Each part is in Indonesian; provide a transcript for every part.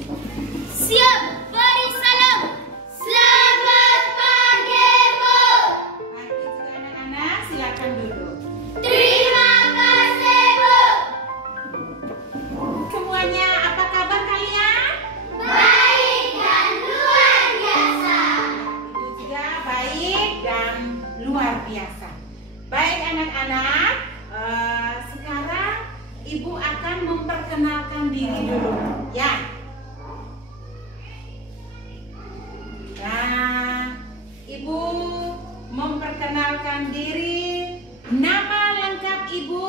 Siap, beri salam. Selamat pagi, Bu. Pagi juga anak-anak, silakan duduk. Terima kasih, Bu. Semuanya, apa kabar kalian? Baik dan luar biasa. Ibu juga baik dan luar biasa. Baik anak-anak, sekarang Ibu akan memperkenalkan diri dulu, ya. Nah, Ibu memperkenalkan diri. Nama lengkap Ibu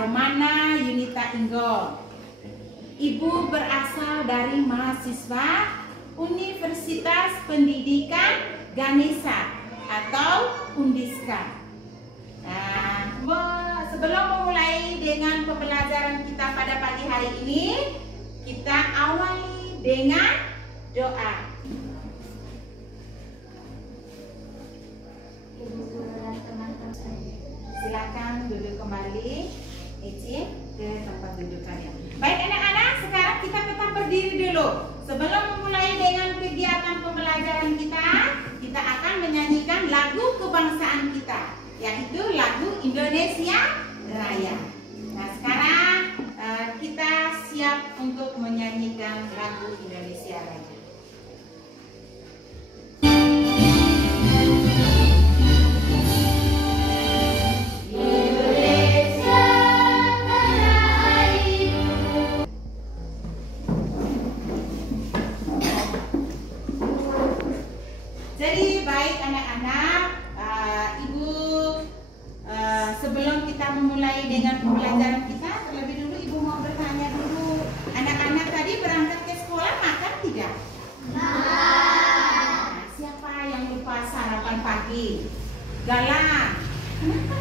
Romana Yunita Inggol. Ibu berasal dari mahasiswa Universitas Pendidikan Ganesha atau Undiska. Nah, sebelum memulai dengan pembelajaran kita pada pagi hari ini, kita awali dengan doa. Silakan duduk kembali, izin ke tempat duduk kalian. Baik anak-anak, sekarang kita tetap berdiri dulu. Sebelum memulai dengan kegiatan pembelajaran kita akan menyanyikan lagu kebangsaan kita, yaitu lagu Indonesia Raya. Nah, sekarang kita siap untuk menyanyikan lagu Indonesia Raya. Jadi baik anak-anak, Ibu sebelum kita memulai dengan pembelajaran kita, terlebih dulu Ibu mau bertanya dulu, anak-anak tadi berangkat ke sekolah makan tidak? Nah, siapa yang lupa sarapan pagi? Galang. Kenapa?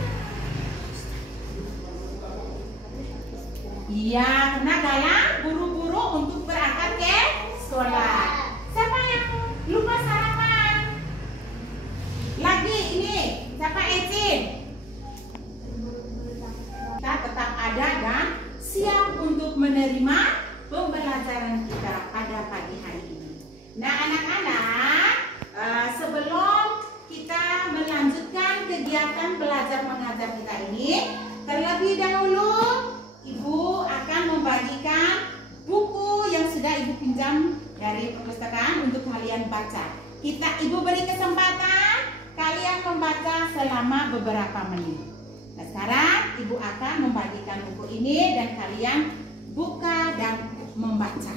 Iya, karena Galang buru-buru untuk berangkat ke sekolah. Siapa yang lupa sarapan? Lagi ini, siapa Ecin? Kita tetap ada dan siap untuk menerima pembelajaran kita pada pagi hari ini. Nah anak-anak, sebelum kita melanjutkan kegiatan belajar mengajar kita ini, terlebih dahulu Ibu akan membagikan buku yang sudah Ibu pinjam dari perpustakaan untuk kalian baca. Ibu beri kesempatan kalian membaca selama beberapa menit. Nah, sekarang Ibu akan membagikan buku ini dan kalian buka dan membaca.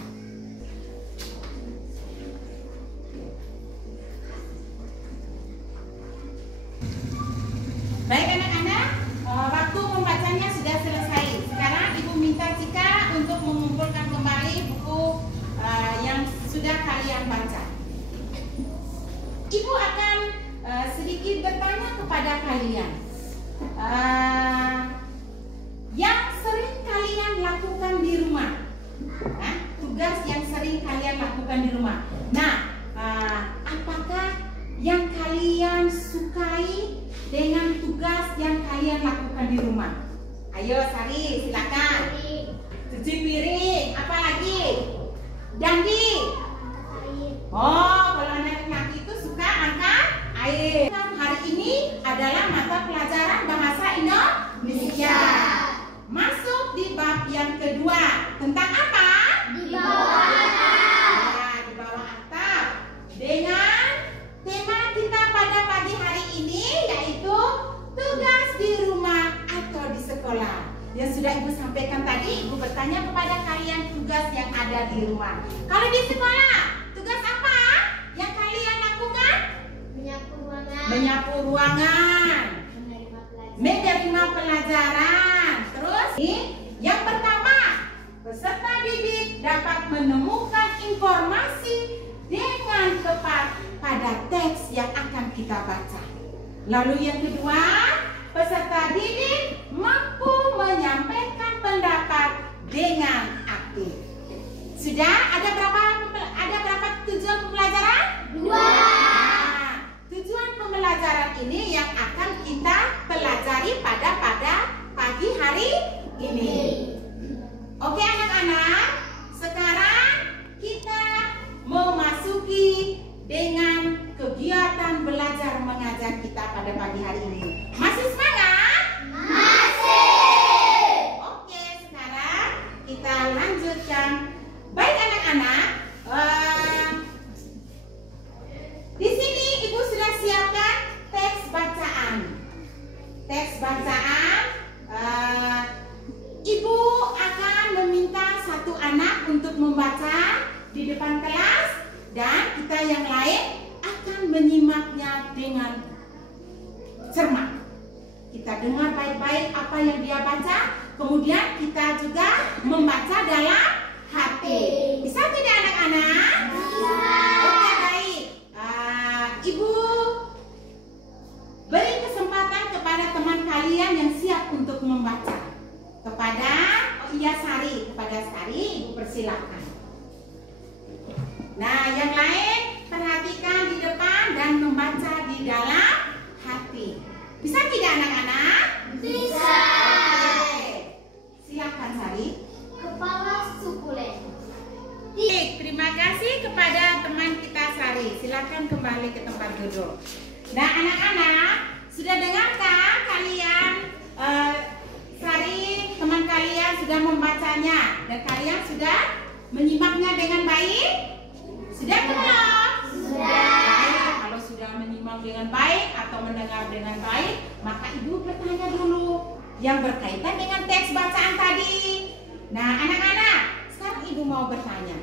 Baik anak-anak, waktu membacanya sudah selesai. Sekarang Ibu minta Cika untuk mengumpulkan kembali buku yang sudah kalian baca. Ibu akan sedikit bertanya kepada kalian, yang sering kalian lakukan di rumah, tugas yang sering kalian lakukan di rumah. Nah, apakah yang kalian sukai dengan tugas yang kalian lakukan di rumah? Ayo Sari, silakan. Cuci piring, apa lagi? Dandi. Oh, kalau anak laki itu suka angkat air. Hari ini adalah mata pelajaran bahasa Indonesia. Masuk di bab yang kedua. Tentang apa? Di bawah atap. Ya, di bawah atap. Dengan tema kita pada pagi hari ini yaitu tugas di rumah atau di sekolah. Yang sudah Ibu sampaikan tadi, Ibu bertanya kepada kalian tugas yang ada di rumah. Kalau di sekolah, tugas apa yang kalian lakukan? Menyapu ruangan, menerima pelajaran. Terus yang pertama, peserta didik dapat menemukan informasi dengan tepat pada teks yang akan kita baca. Lalu yang kedua, peserta didik mampu menyampaikan pendapat dengan aktif. Sudah ada berapa tujuan pembelajaran? 2. Tujuan pembelajaran ini yang akan kita pelajari pada pagi hari ini. Oke anak-anak, sekarang kegiatan belajar mengajar kita pada pagi hari ini. Masih semangat? Masih. Oke, sekarang kita lanjutkan. Baik anak-anak, di sini Ibu sudah siapkan teks bacaan. Teks bacaan, Ibu akan meminta satu anak untuk membaca di depan kelas dan kita yang lain akan menyimaknya dengan cermat. Kita dengar baik-baik apa yang dia baca, kemudian kita juga membaca dalam hati. Bisa tidak anak-anak? Bisa. Oke, baik. Ibu beri kesempatan kepada teman kalian yang siap untuk membaca. Kepada Sari, Ibu persilakan. Nah, yang lain perhatikan di depan dan membaca di dalam hati. Bisa tidak anak-anak? Bisa. Oke. Silakan Sari. Kepala sukulen. Baik, terima kasih kepada teman kita Sari. Silakan kembali ke tempat duduk. Nah, anak-anak, sudah dengarkah kalian Sari, teman kalian sudah membacanya dan kalian sudah menyimaknya dengan baik? Sudah belum? Sudah. Baik, kalau sudah menyimak dengan baik atau mendengar dengan baik, maka Ibu bertanya dulu yang berkaitan dengan teks bacaan tadi. Nah, anak-anak, sekarang Ibu mau bertanya,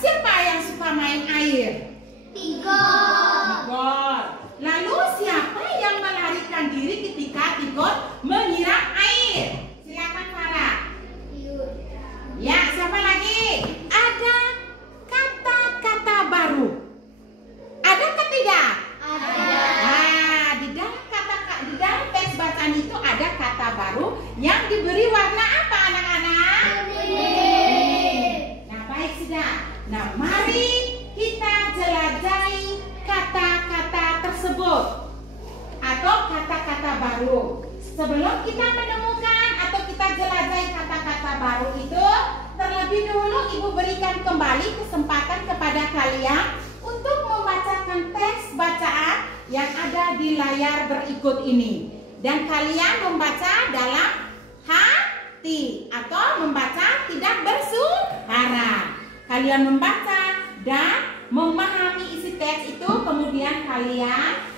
siapa yang suka main air? Tigor. Tigor. Lalu siapa yang melarikan diri ketika Tigor menyiram air? Silakan Farah. Ya, siapa lagi? Ada kata-kata baru. Ada atau tidak? Ada. Nah, di dalam teks bacaan itu ada kata baru yang diberi warna apa, anak-anak? Kuning. Nah, baik sudah. Nah, mari kita jelajahi kata-kata tersebut atau kata-kata baru. Sebelum kita menemukan atau kita jelajahi kata-kata baru itu, terlebih dahulu Ibu berikan kembali kesempatan kepada kalian untuk membacakan teks bacaan yang ada di layar berikut ini. Dan kalian membaca dalam hati atau membaca tidak bersuara. Kalian membaca dan memahami isi teks itu, kemudian kalian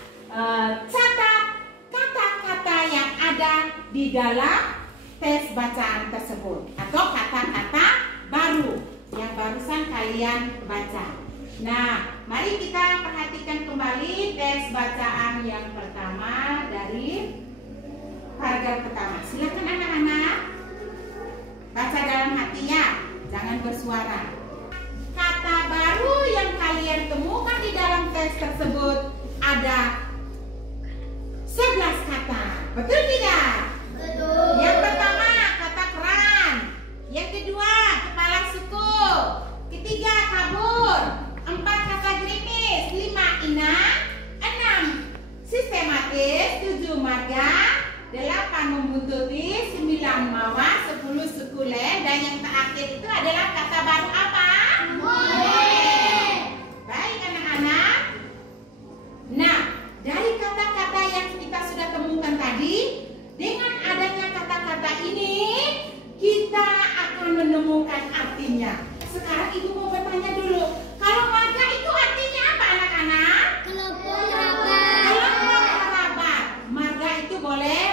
catat kata-kata yang ada di dalam teks bacaan tersebut atau kata-kata baru yang barusan kalian baca. Nah, mari kita perhatikan kembali teks bacaan yang pertama dari paragraf pertama. Silakan anak-anak baca dalam hatinya, jangan bersuara. Kata baru yang kalian temukan di dalam teks tersebut ada 11 kata. Betul tidak? Betul. Yang pertama kata keran, yang kedua kepala suku, ketiga kabur, 4 kata gerimis, 5 inang, 6 sistematis, 7 marga, 8 membuntuti, 9 mawas, 10 sukulen, dan yang terakhir itu adalah kata baru apa? Boleh. Baik anak-anak. Nah, dari kata-kata yang kita sudah temukan tadi, dengan adanya kata-kata ini, kita akan menemukan artinya. Sekarang Ibu mau bertanya dulu, kalau marga itu artinya apa anak-anak? Kelompok kerabat. Kelompok kerabat. Marga itu boleh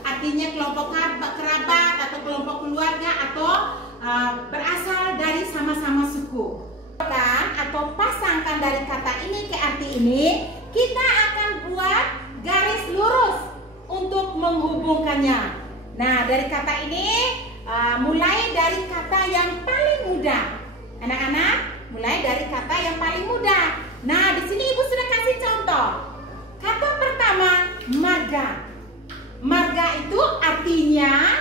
artinya kelompok kerabat atau kelompok keluarga atau berasal dari sama-sama suku. Atau pasangkan dari kata ini ke arti ini, kita akan buat garis lurus untuk menghubungkannya. Nah, dari kata ini mulai dari kata yang paling mudah. Anak-anak, mulai dari kata yang paling mudah. Nah, di sini Ibu sudah kasih contoh. Kata pertama, marga. Marga itu artinya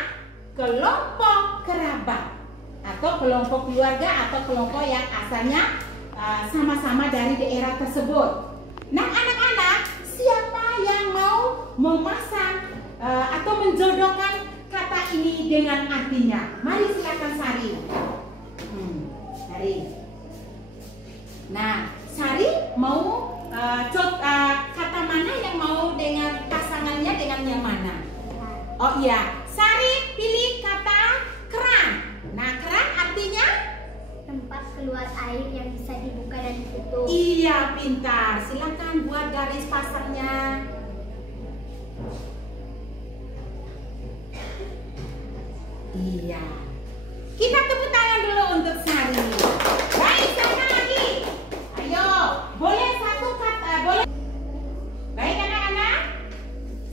kelompok kerabat atau kelompok keluarga atau kelompok yang asalnya sama-sama dari daerah tersebut. Nah, anak-anak, siapa yang mau memasang atau menjodohkan kata ini dengan artinya? Mari silakan Sari. Sari. Nah, Sari mau sudah pintar. Silakan buat garis pasangnya. Iya. Kita tepuk tangan dulu untuk Sari. Baik, siapa lagi? Ayo, boleh satu kata, boleh. Baik anak-anak?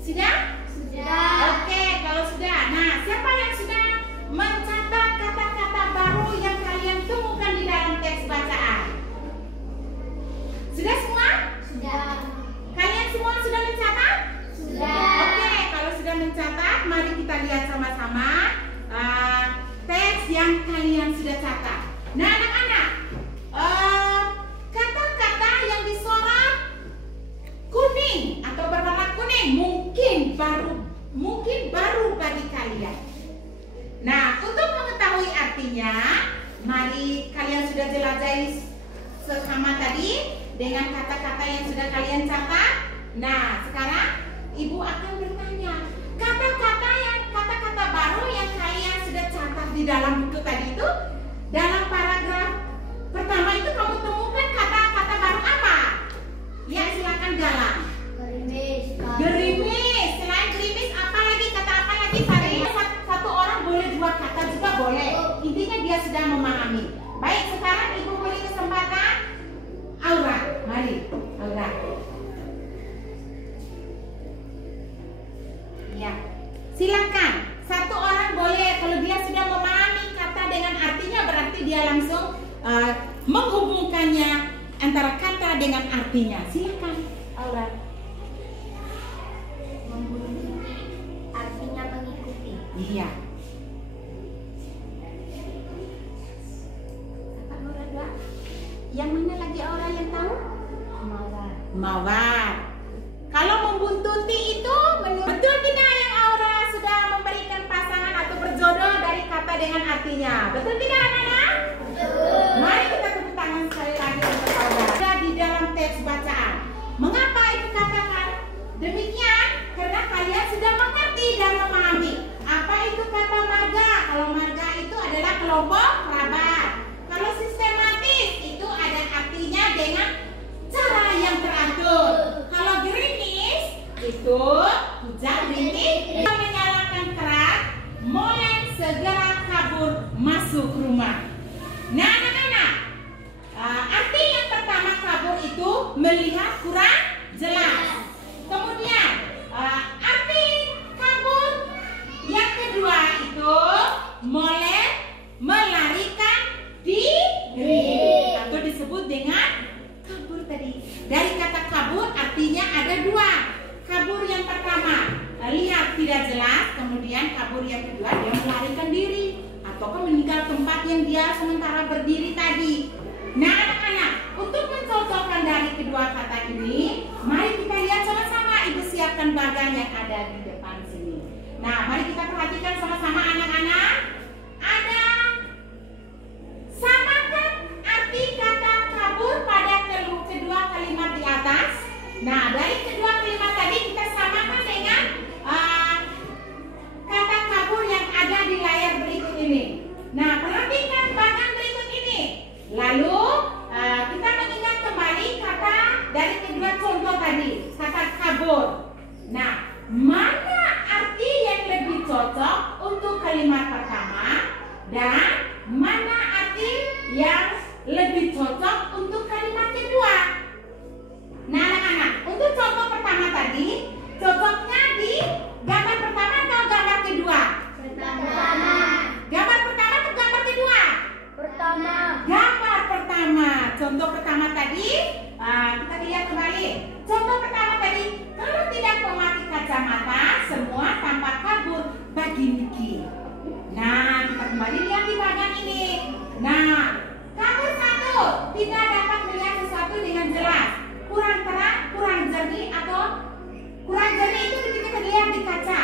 Sudah? Sudah. Oke, kalau sudah. Nah, siapa yang sudah mencatat kata-kata baru yang kalian temukan di dalam teks bacaan? Sudah semua? Sudah. Kalian semua sudah mencatat? Sudah. Oke, kalau sudah mencatat, mari kita lihat sama-sama teks yang kalian sudah catat. Nah, anak-anak, kata-kata yang disorot kuning atau berwarna kuning mungkin baru bagi kalian. Nah, untuk mengetahui artinya, mari kalian sudah jelajahi sesama tadi dengan kata-kata yang sudah kalian catat. Nah, sekarang Ibu akan bertanya, kata-kata baru yang kalian sudah catat di dalam buku tadi itu, dalam paragraf pertama itu kamu temukan kata-kata baru apa? Ya, silakan Galang. Gerimis. Gerimis. Selain gerimis, apa lagi? Kata apa lagi, Sari? Satu orang boleh dua kata juga boleh. Intinya dia sudah memahami. Baik, sekarang Ibu beri kesempatan Aura. Mari, Aura. Ya, silakan. Satu orang boleh. Kalau dia sudah memahami kata dengan artinya, berarti dia langsung menghubungkannya antara kata dengan artinya. Silakan, Aura. Membunyi. Artinya mengikuti. Iya. Apa Aura dua? Yang mana lagi Aura yang tahu? Mawar. Mawar. Kalau membuntuti itu betul tidak yang Aura sudah memberikan pasangan atau berjodoh dari kata dengan artinya? Betul tidak anak-anak? Betul. Mari kita tepuk tangan sekali lagi untuk Aura. Ada di dalam teks bacaan. Mengapa Ibu katakan demikian? Karena kalian sudah mengerti dan memahami apa itu kata marga. Kalau marga itu adalah kelompok kerabat. Kalau sistematis itu ada artinya dengan cara yang teratur. Kalau gerimis itu hujan rintik, menyalakan keran, Molen segera kabur masuk rumah. Nah, anak-anak, arti yang pertama kabur itu melihat kurang jelas. Kemudian arti kabur yang kedua itu Molen melarikan diri atau disebut dengan kabur tadi. Dari kata kabur artinya ada dua. Kabur yang pertama lihat tidak jelas, kemudian kabur yang kedua dia melarikan diri atau meninggal tempat yang dia sementara berdiri tadi. Nah, anak-anak, untuk mencocokkan dari kedua kata ini, mari kita lihat sama-sama. Ibu siapkan bagan yang ada di depan sini. Nah, mari kita perhatikan sama-sama anak-anak. Ada samakan arti kata kabur pada kedua kalimat di atas. Nah, dari kedua kalimat tadi kita samakan dengan kata kabur yang ada di layar berikut ini. Nah, perhatikan bagan berikut ini. Lalu kita mengingat kembali kata dari kedua contoh tadi, kata kabur. Nah, mana arti yang lebih cocok untuk kalimat pertama dan mana arti yang lebih cocok untuk kalimat kedua? Nah, anak-anak, untuk contoh pertama tadi, cocoknya di gambar pertama atau gambar kedua? Pertama. Gambar pertama atau gambar kedua? Pertama. Gambar pertama. Contoh pertama tadi, kita lihat kembali. Contoh pertama tadi, kalau tidak memakai kacamata, semua tampak kabur bagi Niki. Nah, kita kembali lihat di bagian ini. Nah, kabur satu, tidak dapat melihat sesuatu dengan jelas. Kurang terang, kurang jernih, atau kurang jernih itu ketika terlihat di kaca.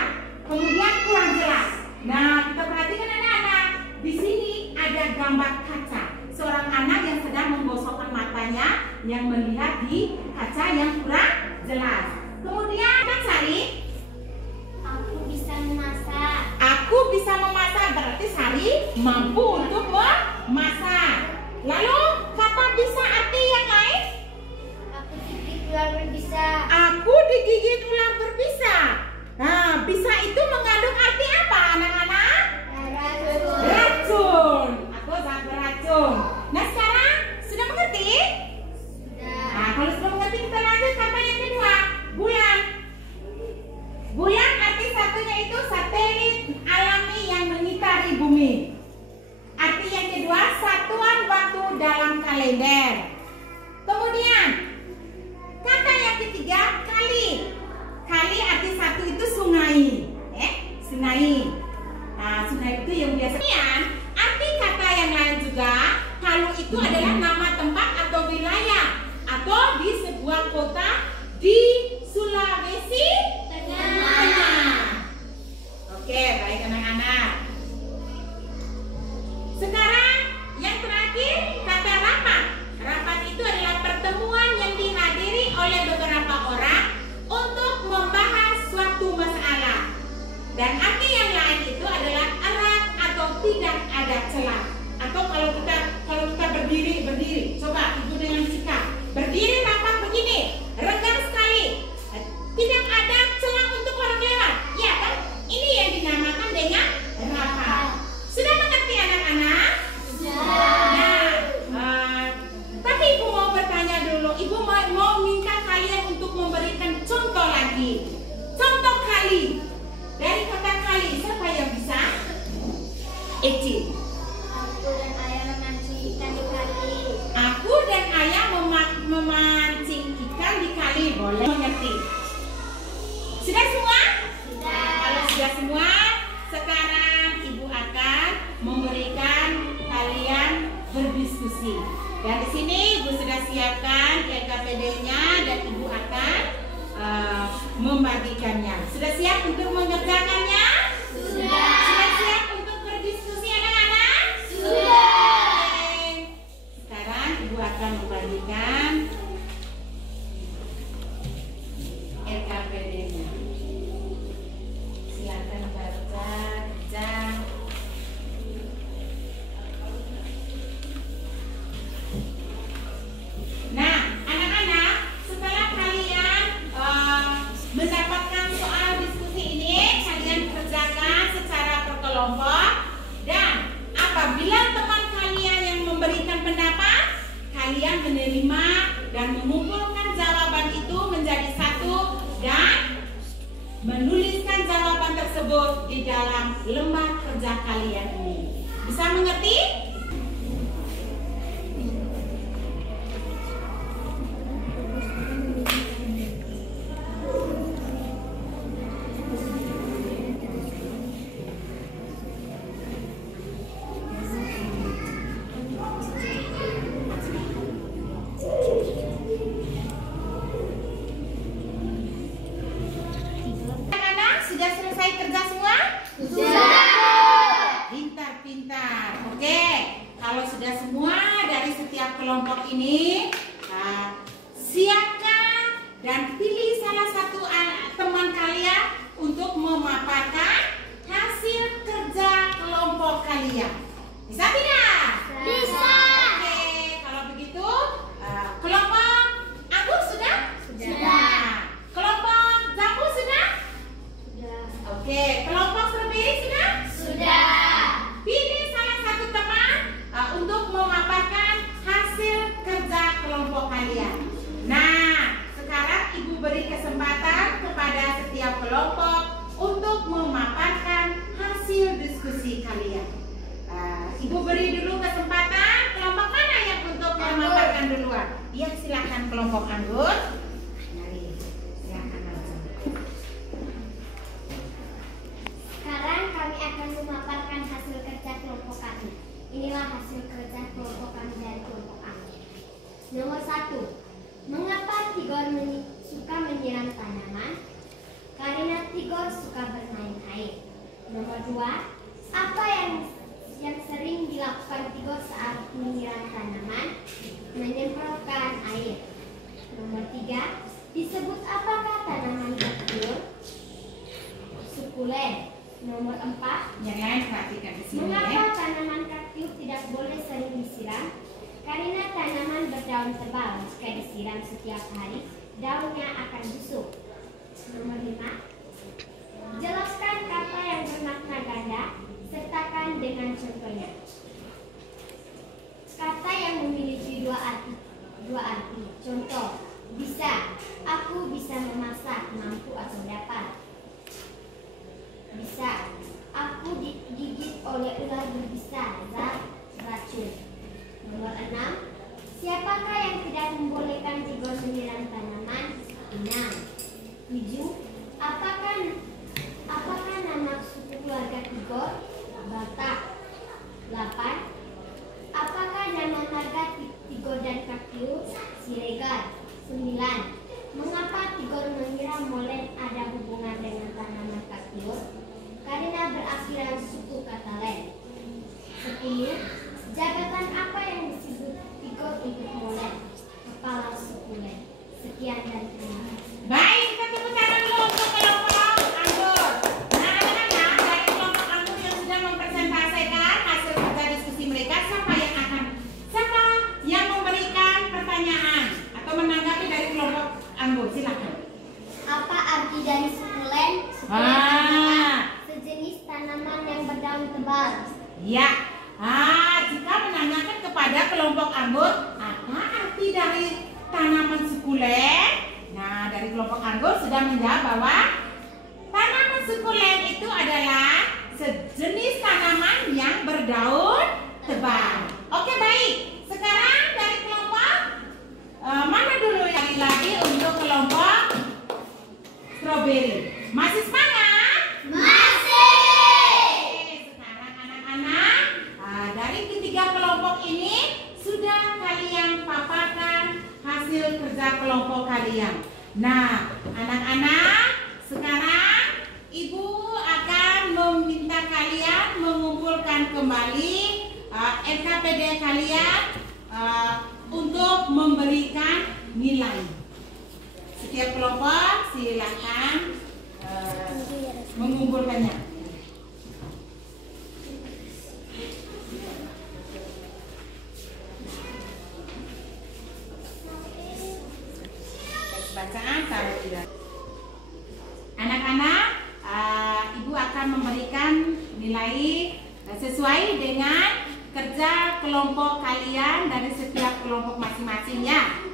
Kemudian kurang jelas. Nah, kita perhatikan anak-anak. Di sini ada gambar kaca. Seorang anak yang sedang menggosokkan matanya yang melihat di kaca yang kurang jelas. Kemudian kita cari. Aku bisa memasak. Aku bisa memasak, berarti Sari mampu untuk memasak. Lalu kata bisa arti yang lain? beracun atau zat beracun. Nah sekarang sudah mengerti? Nah kalau sudah mengerti kita lanjut kata yang kedua, bulan. Bulan arti satunya itu satelit alami yang mengitari bumi. Arti yang kedua satuan waktu dalam kalender. Kemudian kata yang ketiga kali. Kali arti satu itu sungai, sungai. Nah, sungai itu yang biasa. Arti kata yang lain juga, Palu itu adalah nama tempat atau wilayah atau di sebuah kota di Sulawesi Tengah. Oke, baik anak-anak. Sekarang yang terakhir kata rapat. Rapat itu adalah pertemuan yang dihadiri oleh beberapa orang untuk membahas suatu masalah. Dan arti yang lain itu adalah erat atau tidak ada celah. Atau kalau kita berdiri, coba ibu dengan sikap berdiri rapat begini, renggang sekali, tidak ada celah untuk orang lewat, ya kan? Ini yang dinamakan dengan rapat. Sudah mengerti anak-anak? Nah, tapi ibu mau bertanya dulu, ibu mau minta kalian untuk memberikan contoh lagi. Contoh kali. Dari kata kali, siapa yang bisa? Eci. Aku dan ayah memancing ikan di kali. Aku dan ayah memancing ikan di kali. Boleh mengerti? Sudah semua? Sudah. Kalau sudah semua, sekarang ibu akan memberikan kalian berdiskusi. Dan di sini ibu sudah siapkan LKPD-nya dan ibu akan membagikannya. Sudah siap untuk mengerjakannya? Sudah. Sudah siap untuk berdiskusi anak-anak? Sudah. Oke. Sekarang ibu akan membagikan LKPD-nya. Silakan baca. Nah, anak-anak, setelah kalian mendapatkan soal diskusi ini, kalian kerjakan secara berkelompok. Dan apabila teman kalian yang memberikan pendapat, kalian menerima dan mengumpulkan jawaban itu menjadi satu dan menuliskan jawaban tersebut di dalam lembar kerja kalian ini. Bisa mengerti? Anak-anak sudah selesai kerja semua? Sudah. Pintar-pintar. Oke, kalau sudah semua dari setiap kelompok ini, siapkan dan pilih salah satu teman kalian untuk memaparkan hasil kerja kelompok kalian. Bisa tidak? Bisa. Oke, kalau begitu kelompok Agus sudah? Sudah. Kelompok Jambu sudah? Sudah. Oke, kelompok Strawberry sudah? Sudah. Pilih salah satu teman untuk memaparkan hasil kerja kelompok kalian. Nah, sekarang ibu beri kesempatan kepada setiap kelompok untuk memaparkan hasil diskusi kalian. Ibu beri dulu kesempatan. Kelompok mana yang untuk memaparkan duluan? Ya, silakan kelompok Anggur. Mari, silakan langsung. Sekarang kami akan memaparkan hasil kerja kelompok kami. Inilah hasil kerja kelompok kami dari kelompok kami. Nomor 1. Mengapa Tigor suka menyiram tanaman? Karena Tigor suka bermain air. Nomor 2. Apa yang sering dilakukan Tigor saat menyiram tanaman? Menyemprotkan air. Nomor 3. Disebut apakah tanaman kecil? Sukulen. Nomor 4. Yang lain perhatikan di sini. Mengapa tanaman kaktus tidak boleh sering disiram? Karena tanaman berdaun tebal. Jika disiram setiap hari, daunnya akan busuk. Nomor 5. Jelaskan kata yang bermakna ganda, sertakan dengan contohnya. ini, jabatan apa yang disebut figure untuk molen? Kepala sukulen. Sekian dan terima kasih. Baik, kita tepuk tangan dulu untuk kelompok anggur. Nah, anak-anak dari kelompok anggur yang sudah mempresentasikan hasil kerja diskusi mereka, siapa yang memberikan pertanyaan atau menanggapi dari kelompok anggur? Silakan. Apa arti dari sukulen? Sukulen adalah sejenis tanaman yang berdaun tebal. Ya. Jika menanyakan kepada kelompok anggur, apa arti dari tanaman sukulen? Nah, dari kelompok anggur sudah menjawab bahwa tanaman sukulen itu adalah sejenis tanaman yang berdaun tebal. Oke, baik. Sekarang dari kelompok mana dulu yang lagi untuk kelompok strawberry? Masih semangat? Masih. Sekarang anak-anak, dari ketiga kelompok ini sudah kalian paparkan hasil kerja kelompok kalian. Nah, anak-anak, sekarang ibu akan meminta kalian mengumpulkan kembali NKPD kalian untuk memberikan nilai. Setiap kelompok silakan mengumpulkannya. Bacaan kalau tidak. Anak-anak, ibu akan memberikan nilai sesuai dengan kerja kelompok kalian dari setiap kelompok masing-masing ya.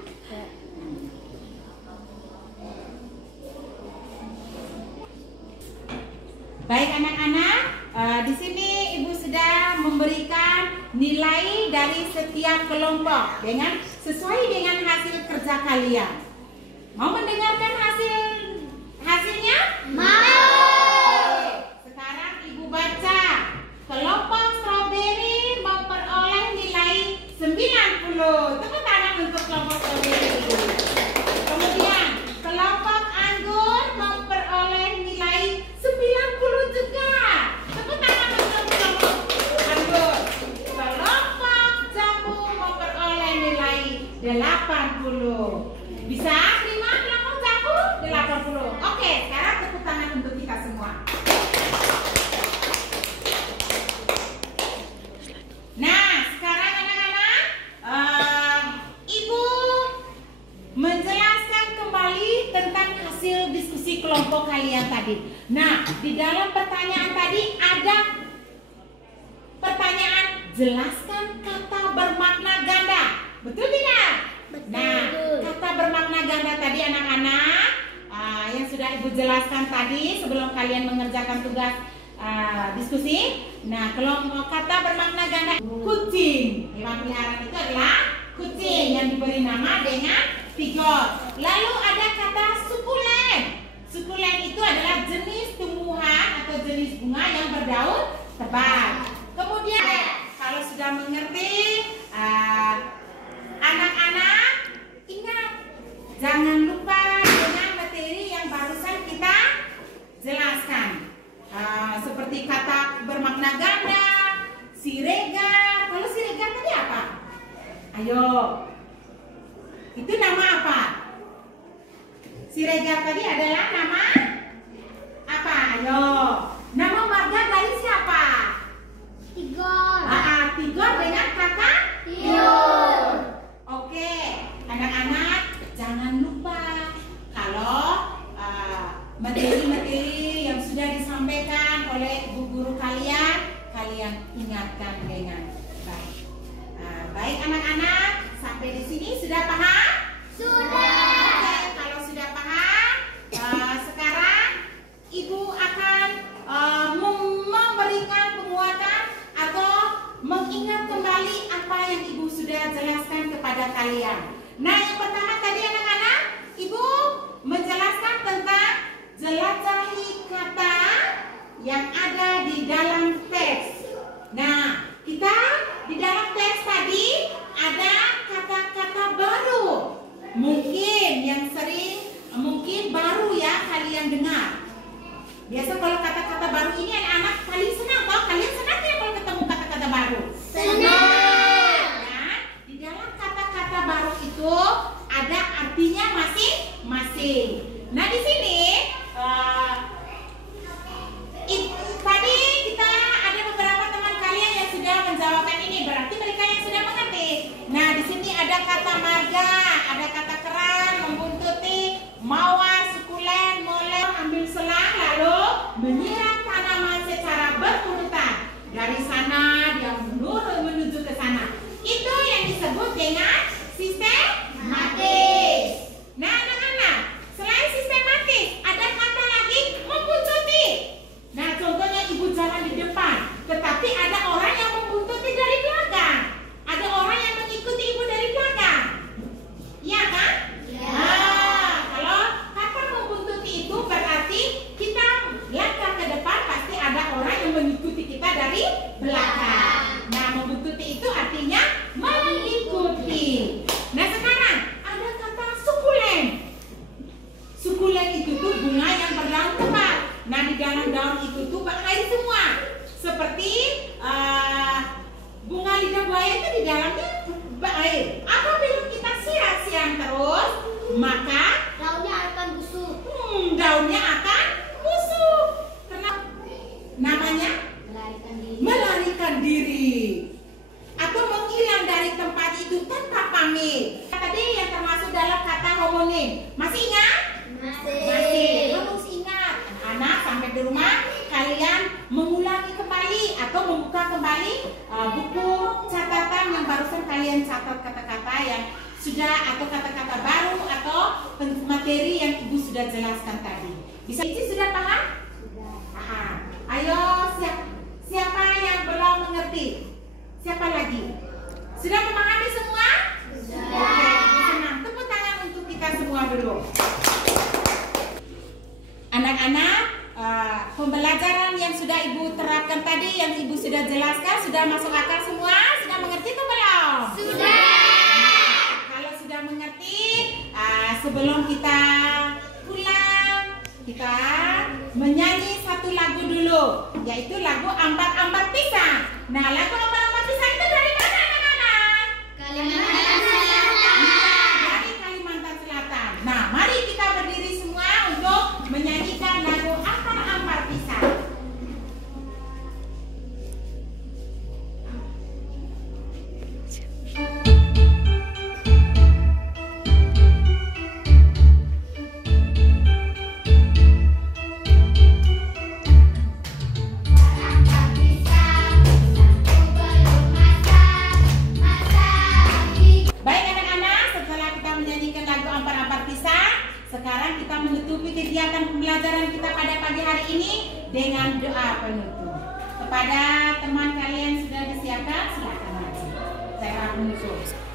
Baik anak-anak, di sini ibu sudah memberikan nilai dari setiap kelompok dengan sesuai dengan hasil kerja kalian. Mau mendengarkan hasilnya? Mau. Sekarang ibu baca. Kelompok strawberry memperoleh nilai 90. Tepuk tangan untuk kelompok strawberry. Kemudian kelompok anggur memperoleh nilai 90 juga. Tepuk tangan untuk kelompok anggur. Kelompok jambu memperoleh nilai 80. Bisa terima kelompok jambu 80. Oke, sekarang tepuk tangan untuk kita semua. Nah, sekarang anak-anak, ibu menjelaskan kembali tentang hasil diskusi kelompok kalian tadi. Nah, di dalam pertanyaan tadi ada pertanyaan jelaskan kata bermakna ganda. Betul tidak? Nah, kata bermakna ganda tadi anak-anak yang sudah ibu jelaskan tadi sebelum kalian mengerjakan tugas diskusi. Nah, kelompok kata bermakna ganda kucing. Hewan peliharaan itu adalah kucing yang diberi nama dengan figure. Lalu ada kata sukulen. Sukulen itu adalah jenis tumbuhan atau jenis bunga yang berdaun tebal. Kemudian kalau sudah mengerti, anak-anak ingat jangan lupa dengan materi yang barusan kita jelaskan. Seperti kata bermakna ganda, siregar. Kalau siregar tadi apa? Ayo, itu nama apa? Siregar tadi adalah nama apa? Ayo, nama marga dari siapa? Tigor. Tigor dengan kata Tiur. Oke, anak-anak jangan lupa kalau materi-materi yang sudah disampaikan oleh ibu guru kalian ingatkan dengan baik. Baik anak-anak, sampai di sini sudah paham? Sudah. Oke, kalau sudah paham, sekarang ibu akan memberikan penguatan atau mengingat kembali apa yang ibu sudah jelaskan kepada kalian. Nah, yang pertama tadi anak-anak, ibu menjelaskan tentang jelajahi kata yang ada di dalam teks. Nah, kita di dalam teks tadi ada kata-kata baru. Mungkin yang sering, mungkin baru ya kalian dengar. Biasa kalau kata-kata baru ini anak-anak paling senang, kalian senang ya kalau ketemu kata-kata baru. lidah buaya itu di dalamnya air. Apabila kita siang-siang terus, maka Daunnya akan busuk. daunnya akan busuk. Kenapa? Namanya melarikan diri atau menghilang dari tempat itu tanpa pamit. Tadi yang termasuk dalam kata homonim. Masih ingat? Masih. Harus ingat. Anak sampai di rumah kalian mengulangi kembali atau membuka kembali buku catatan yang barusan kalian catat kata-kata yang sudah atau kata-kata baru atau materi yang ibu sudah jelaskan tadi. Bisa Ici sudah paham? Sudah. Paham. Ayo siapa yang belum mengerti? Siapa lagi? Sudah memahami semua? Sudah. Oke, senang. Tepuk tangan untuk kita semua dulu. Anak-anak, pembelajaran yang sudah ibu terapkan tadi, yang ibu sudah jelaskan, sudah masuk akal semua? Sudah mengerti atau belum? Sudah. Nah, kalau sudah mengerti, sebelum kita pulang, kita menyanyi satu lagu dulu, yaitu lagu Ampat-Ampat Pisang. Nah, lagu Ampat-Ampat Pisang itu dari mana, anak-anak? Kalimantan Selatan. Dari Kalimantan Selatan. Nah, mari kita berdiri semua untuk menyanyikan lagu Ampat-Ampat Pisang. Baik anak-anak, setelah kita menyanyikan lagu Ampat-Ampat Pisang, sekarang kita menutupi kegiatan pembelajaran kita pada pagi hari ini dengan doa penutup. Kepada teman kalian sudah disiapkan, silakan maju. Saya akan menutup.